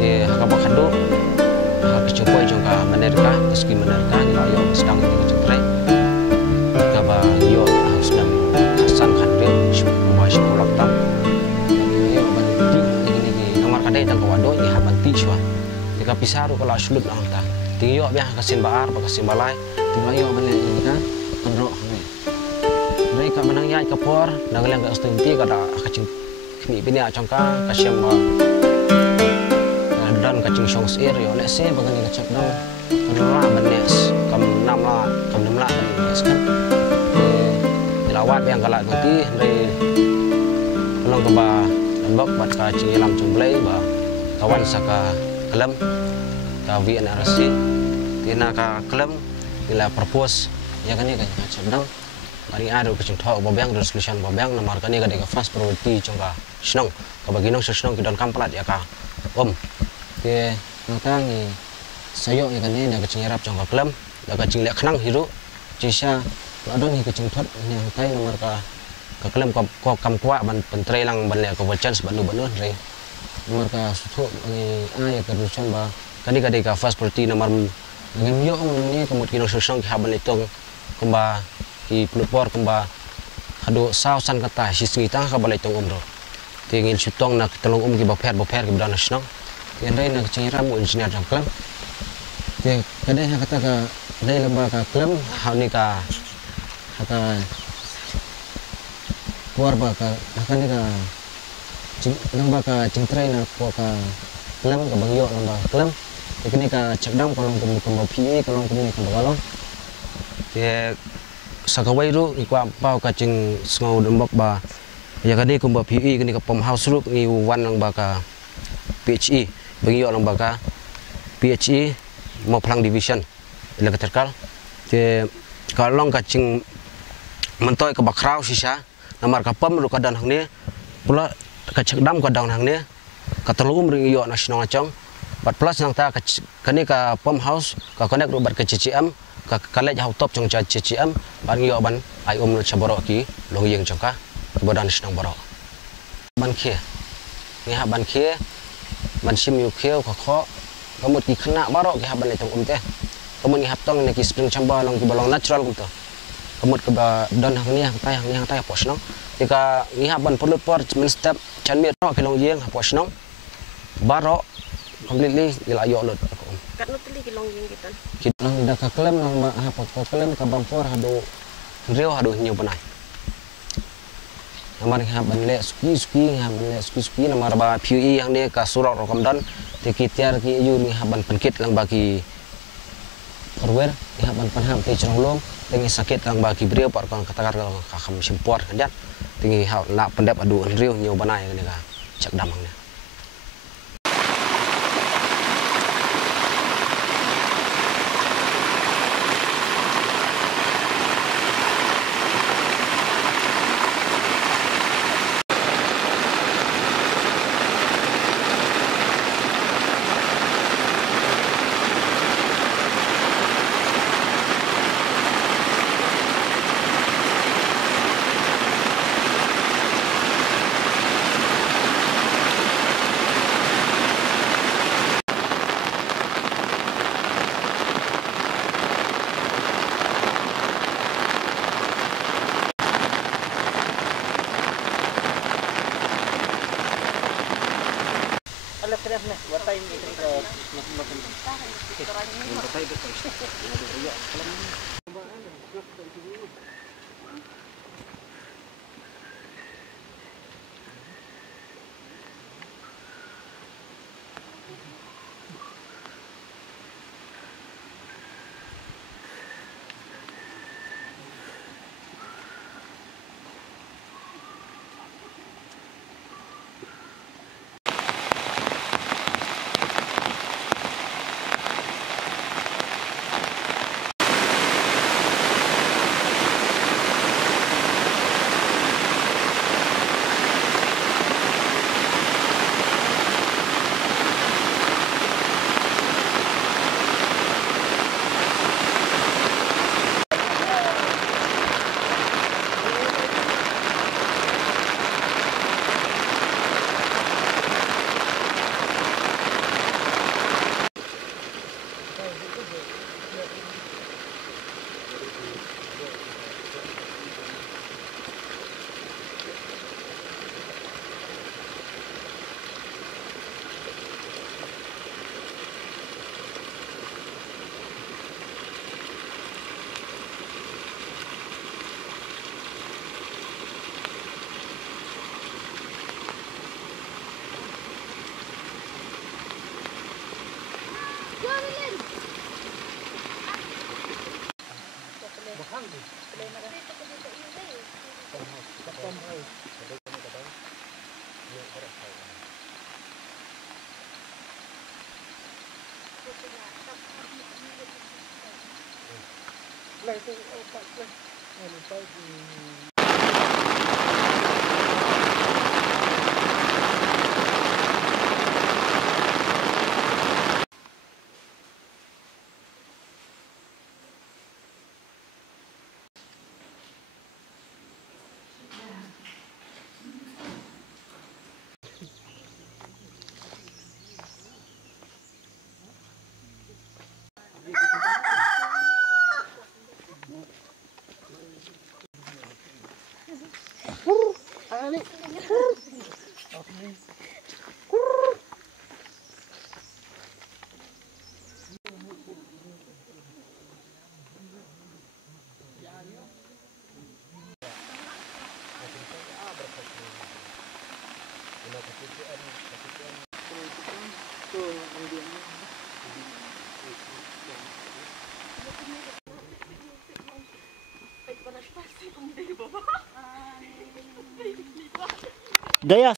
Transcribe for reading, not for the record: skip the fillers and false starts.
Di hakabak hadu kecukup jangka menerka meski menerka di layo sedang ini kecentrai kaba yo sedang hasan khandil semua sekolah tam yo banti ini nomor kadai tang kawado ini habanti cua jika pisaru kalau sulut lang ta tingyo biang kasin baar bakasin balai tingyo yo bane ini kan pendro ni mereka menang yai kapor nagalang ka ustinti kada kacing kini bini acangka kasyam dan kacing songs air yo nek se bagani kacak dong kenala benes kam 6 la kam 6 la benes kan dilawat yang galak nanti dari long ke ba lembok bat ka cilam jumblai ba kawan saka kelem ka VNRC tina ka kelem bila propose ya kan ni kacak dong bari ada kacing thau bobang resolution bobang nomor kan ni ka fast priority jongka snong ka baginong snong kidon kamplat ya ka ke natang ni sayok ni kan ni nak kacing yarap jongka kelem dak kacing lek khnang hiru cisa adon ni kacing thot ni tai nomor ka kelem ko kam tua ban pentrei lang ban lek ko wacan sebanu banu re nomor ka sutu ni ya ka rusan ba kani ka fast priority nomor ngem yo ni kemut kinong susong ki haban itong kumba ki pelupor kumba hadu sausan kata hisngi tang ka balai tong umro tingin sutong nak telung ki baper ki bidana snong yang lain nak cengirah mu engineer jam klem. Jadi kadang kata ke dari lembah ke klem, hal ni ke kata keluar bah ke akan ni ke lembah ke cengtrai nak ke klem ke bangyo lembah klem. Jadi ni ke cekdam kalau kembang PE kalau kembang kalong. Jadi sakawai tu ikut apa kacing sengau dembok bah. Ya kadang kembang PE kini ke pom house ruk ni wan lembah ke PHE. Bagi orang baka PHE mau pelang division elektrikal je kalau kacing mentoy ke bakrau sisa namar kapam lu kadan hang ni pula kacik dam kadang hang ni katalum ring yo nasional acong 14 nang ta kani ka pom house ka connect rubat ke CCM ka kalej hau top cong CCM ban yo ban ai lu caboro ki long yeng congka kebadan nasional borok ban khie ni ha ban khie ban sim yu kheu kho kamut ki khna barok ki haban letong teh kamut ni haptong ni ki spring chamba long ki balong natural kum to kamut ke don hang ni hang tai pos nong tika ni haban pulut por men step chan mi ro ki long yeng pos nong barok completely ila yo lot kat no teli ki long yeng kitan ki long da ka klem long ha ko klem ka bang por hado rio hado nyu banai namar ha ban le suki ha ban le suki namar ba PUE yang dia ka surau rokomdan tikitiar ki yu ni ha ban penkit lang bagi perwer ni ha ban panham te chronglom tengi sakit lang bagi brio par kang katakar ka kham simpor kandiat tengi ha la pendep adu rio nyu banai ni ka cak damang ni Terus nih, buat time ini makan. Daya